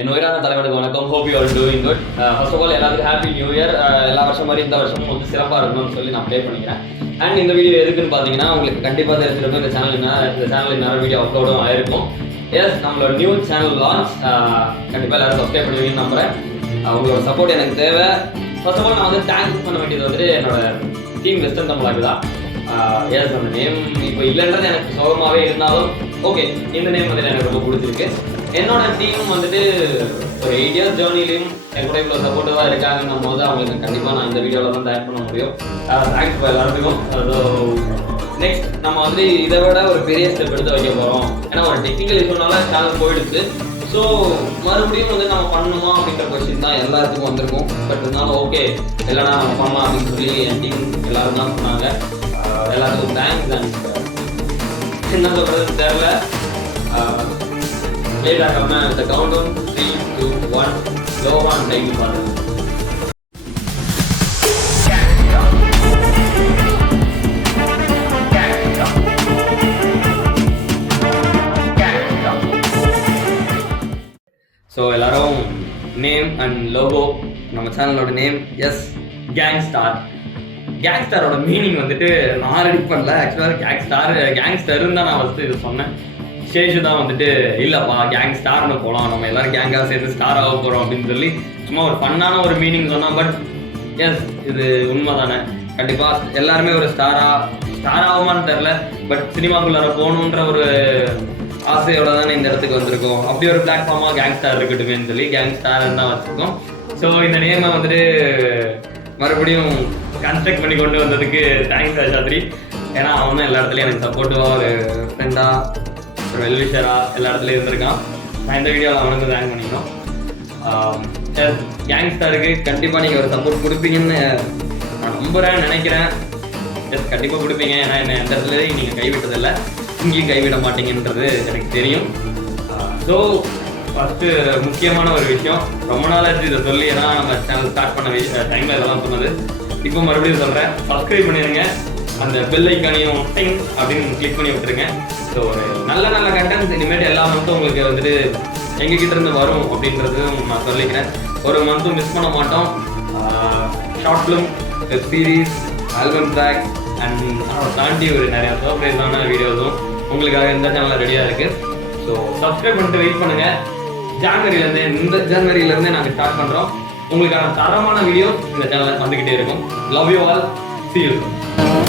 என் உயிரான தலைவனுக்கு வணக்கம். Hope you are doing good. First of all எல்லாத்துக்கும் ஹாப்பி நியூ இயர். எல்லா வருஷம் மாதிரி இந்த வருஷமும் வந்து சிறப்பாக இருக்கணும்னு சொல்லி நான் ப்ளே பண்ணிக்கிறேன். அண்ட் இந்த வீடியோ எதுக்குன்னு பார்த்தீங்கன்னா, உங்களுக்கு கண்டிப்பாக தெரிஞ்சிருக்கும் இந்த சேனலில் நிறைய வீடியோ அப்லோடும் ஆயிருக்கும். எஸ், நம்மளோட நியூ சேனல் லான்ச். கண்டிப்பாக எல்லாரும் சப்ஸ்கிரைப் பண்ணுவீங்கன்னு நம்புறேன். உங்களோட சப்போர்ட் எனக்கு தேவை. ஃபர்ஸ்ட் ஆஃப் ஆல் நான் வந்து தேங்க்ஸ் பண்ண வேண்டியது வந்துட்டு என்னோட டீம் வெஸ்டர்ன் தமிழாக்கு தான். எஸ், அந்த நேம் இப்போ இல்லைன்றது எனக்கு சோகமாகவே இருந்தாலும் ஓகே, இந்த நேம் வந்து எனக்கு ரொம்ப பிடிச்சிருக்கு. என்னோட டீம் வந்துட்டு ஒரு 8 இயர்ஸ் ஜேர்னிலையும் என் கூட இவ்வளோ சப்போர்ட்டிவாக இருக்காங்கன்னும் போது அவங்களுக்கு கண்டிப்பாக நான் இந்த வீடியோவில் வந்து ஆட் பண்ண முடியும். தேங்க்ஸ் ஃபார் எல்லாத்துக்கும். ஸோ நெக்ஸ்ட் நம்ம வந்து இதை விட ஒரு பெரிய ஸ்டெப் எடுத்து வைக்க போகிறோம். ஏன்னா ஒரு டெக்னிக்கல் இஷ்யூனால சேனல் போயிடுச்சு. ஸோ மறுபடியும் வந்து நம்ம பண்ணணுமா அப்படின்ற கொஸ்டின் தான் எல்லாத்துக்கும் வந்திருக்கும். பட் இருந்தாலும் ஓகே, இல்லைனா நம்ம பண்ணலாம் அப்படின்னு சொல்லி என் டீம் எல்லாரும் தான் சொன்னாங்க. எல்லாத்துக்கும் தேங்க்ஸ். என்ன சொல்கிறது தெரியல. Play back on the countdown. 3, 2, 1. Go on, take it for it. So எல்லாரும் நேம் அண்ட் லோகோ, நம்ம சேனலோட நேம் எஸ் கேங்ஸ்டார். கேங்ஸ்டாரோட மீனிங் வந்துட்டு நான் ரெடி பண்ணல. ஆக்சுவலாக கேங்ஸ்டர்னு தான் நான் ஃபஸ்ட்டு இது சொன்னேன். சேஷு தான் வந்துட்டு இல்லைப்பா கேங் ஸ்டார்னு போகலாம், நம்ம எல்லாரும் கேங்காக சேர்த்து ஸ்டார் ஆக போகிறோம் அப்படின்னு சொல்லி சும்மா ஒரு ஃபன்னான ஒரு மீனிங் சொன்னால். பட் எஸ், இது உண்மை தானே. கண்டிப்பாக எல்லாருமே ஒரு ஸ்டார் ஆகுமான்னு தெரில. பட் சினிமாக்குள்ளார போகணுன்ற ஒரு ஆசையோட தானே இந்த இடத்துக்கு வந்திருக்கோம். அப்படி ஒரு பிளாட்ஃபார்மாக கேங் ஸ்டார் இருக்கட்டுமேன்னு சொல்லி கேங் ஸ்டார்னு தான் வச்சுருக்கோம். ஸோ இந்த நேமை வந்துட்டு மறுபடியும் கன்ஸ்ட்ரக்ட் பண்ணி கொண்டு வந்ததுக்கு தேங்க்ஸ் ஆஷாத்ரி. ஏன்னா அவன் தான் எல்லா இடத்துலையும் எனக்கு சப்போர்ட்டிவாக ஒரு ஃப்ரெண்டாக ஒரு வெல்விஷராக எல்லா இடத்துலையும் இருந்திருக்கான். நான் இந்த வீடியோவில் அவனுக்கு தேங்க் பண்ணிக்கணும். கேங்ஸ்டாருக்கு கண்டிப்பாக நீங்கள் ஒரு சப்போர்ட் கொடுப்பீங்கன்னு நான் நினைக்கிறேன். எஸ், கண்டிப்பாக கொடுப்பீங்க. ஏன்னா என்ன எந்த இடத்துலையும் நீங்கள் கைவிட்டதில்லை, இங்கேயும் கைவிட மாட்டீங்கன்றது எனக்கு தெரியும். ஸோ ஃபஸ்ட்டு முக்கியமான ஒரு விஷயம், ரொம்ப நாளாச்சு இதை சொல்லி, ஏன்னா நம்ம சேனல் ஸ்டார்ட் பண்ண டைமில் இதெல்லாம் சொன்னது. இப்போ மறுபடியும் சொல்கிறேன், சப்ஸ்கிரைப் பண்ணிடுங்க. அந்த பெல் ஐக்கானையும் டிங் அப்படின்னு கிளிக் பண்ணி விட்டுருங்க. ஸோ ஒரு நல்ல கண்டென்ட்ஸ் இனிமேட்டு எல்லா மந்த்தும் உங்களுக்கு வந்துட்டு எங்ககிட்ட இருந்து வரும் அப்படின்றதும் நான் சொல்லிக்கிறேன். ஒரு மந்த்தும் மிஸ் பண்ண மாட்டோம். Short film, web series, album tracks and அதை தாண்டி ஒரு நிறையா சர்ப்ரைஸான வீடியோஸும் உங்களுக்காக இந்த சேனலில் ரெடியாக இருக்குது. ஸோ சப்ஸ்கிரைப் பண்ணிட்டு வெயிட் பண்ணுங்கள். இந்த ஜனவரியிலேருந்தே நாங்கள் ஸ்டார்ட் பண்ணுறோம். உங்களுக்கான தரமான வீடியோ இந்த சேனலில் வந்துக்கிட்டே இருக்கும். Love you all. See you soon.